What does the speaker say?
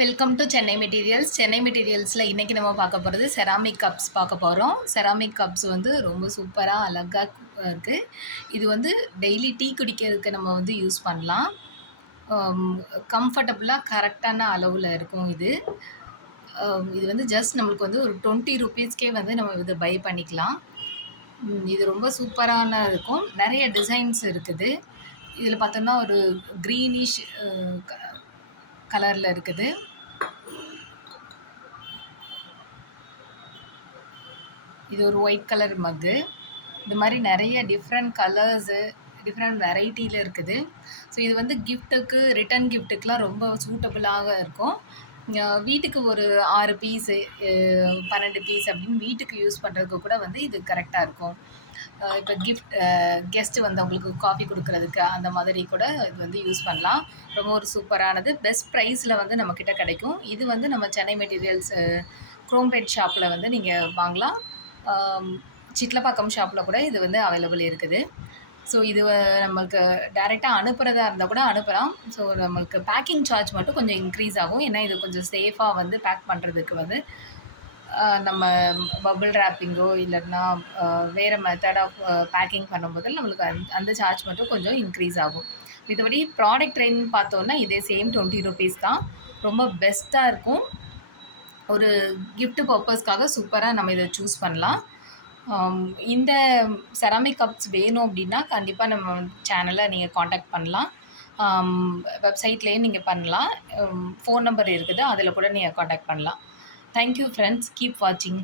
Welcome to Chennai materials. Chennai மெட்டீரியல்ஸில் இன்றைக்கி நம்ம பார்க்க போகிறது செராமிக் கப்ஸ் பார்க்க போகிறோம். செராமிக் கப்ஸ் வந்து ரொம்ப சூப்பராக அழகாக இருக்குது. இது வந்து டெய்லி டீ குடிக்கிறதுக்கு நம்ம வந்து யூஸ் பண்ணலாம். கம்ஃபர்டபுளாக கரெக்டான அளவில் இருக்கும் இது. இது வந்து ஜஸ்ட் நம்மளுக்கு வந்து ஒரு 20 ரூபீஸ்க்கே வந்து நம்ம இது பை பண்ணிக்கலாம். இது ரொம்ப சூப்பரான இருக்கும். நிறைய டிசைன்ஸ் இருக்குது. இதில் பார்த்தோம்னா ஒரு க்ரீனிஷ் கலரில் இருக்குது. இது ஒரு ஒயிட் கலர் மக்கு. இது மாதிரி நிறைய டிஃப்ரெண்ட் கலர்ஸு, டிஃப்ரெண்ட் வெரைட்டியில் இருக்குது. ஸோ இது வந்து கிஃப்ட்டுக்கு, ரிட்டன் கிஃப்ட்டுக்கெலாம் ரொம்ப சூட்டபுளாக இருக்கும். வீட்டுக்கு ஒரு 6 பீஸு 12 பீஸ் அப்படின்னு வீட்டுக்கு யூஸ் பண்ணுறதுக்கு கூட வந்து இது கரெக்டாக இருக்கும். இப்போ கெஸ்ட்டு வந்தவங்களுக்கு காஃபி கொடுக்குறதுக்கு அந்த மாதிரி கூட இது வந்து யூஸ் பண்ணலாம். ரொம்ப ஒரு சூப்பரானது. பெஸ்ட் ப்ரைஸில் வந்து நம்மக்கிட்ட கிடைக்கும். இது வந்து நம்ம சென்னை மெட்டீரியல்ஸ் குரோம்பேட் ஷாப்பில் வந்து நீங்கள் வாங்கலாம். சிட்லப்பாக்கம் ஷாப்பில் கூட இது வந்து அவைலபிள் இருக்குது. ஸோ இது நம்மளுக்கு டைரெக்டாக அனுப்புகிறதா இருந்தால் கூட அனுப்பலாம். ஸோ நம்மளுக்கு பேக்கிங் சார்ஜ் மட்டும் கொஞ்சம் இன்க்ரீஸ் ஆகும். ஏன்னா இது கொஞ்சம் சேஃபாக வந்து பேக் பண்ணுறதுக்கு வந்து நம்ம பபிள் ரேப்பிங்கோ இல்லைன்னா வேறு மெத்தட் ஆஃப் பேக்கிங் பண்ணும்போது நம்மளுக்கு அந்த சார்ஜ் மட்டும் கொஞ்சம் இன்க்ரீஸ் ஆகும். மத்தபடி ப்ராடக்ட் ரேஞ்ச் பார்த்தோன்னா இதே சேம் 20 ரூபீஸ் தான். ரொம்ப பெஸ்ட்டாக இருக்கும். ஒரு கிஃப்ட் பர்பஸ்க்காக சூப்பராக நம்ம இதை சூஸ் பண்ணலாம். இந்த செராமிக் கப்ஸ் வேணும் அப்படின்னா கண்டிப்பாக நம்ம சேனலை நீங்கள் காண்டாக்ட் பண்ணலாம். வெப்சைட்லேயும் நீங்கள் பண்ணலாம். ஃபோன் நம்பர் இருக்குது, அதில் கூட நீங்கள் காண்டாக்ட் பண்ணலாம். தேங்க்யூ ஃப்ரெண்ட்ஸ், கீப் வாட்சிங்.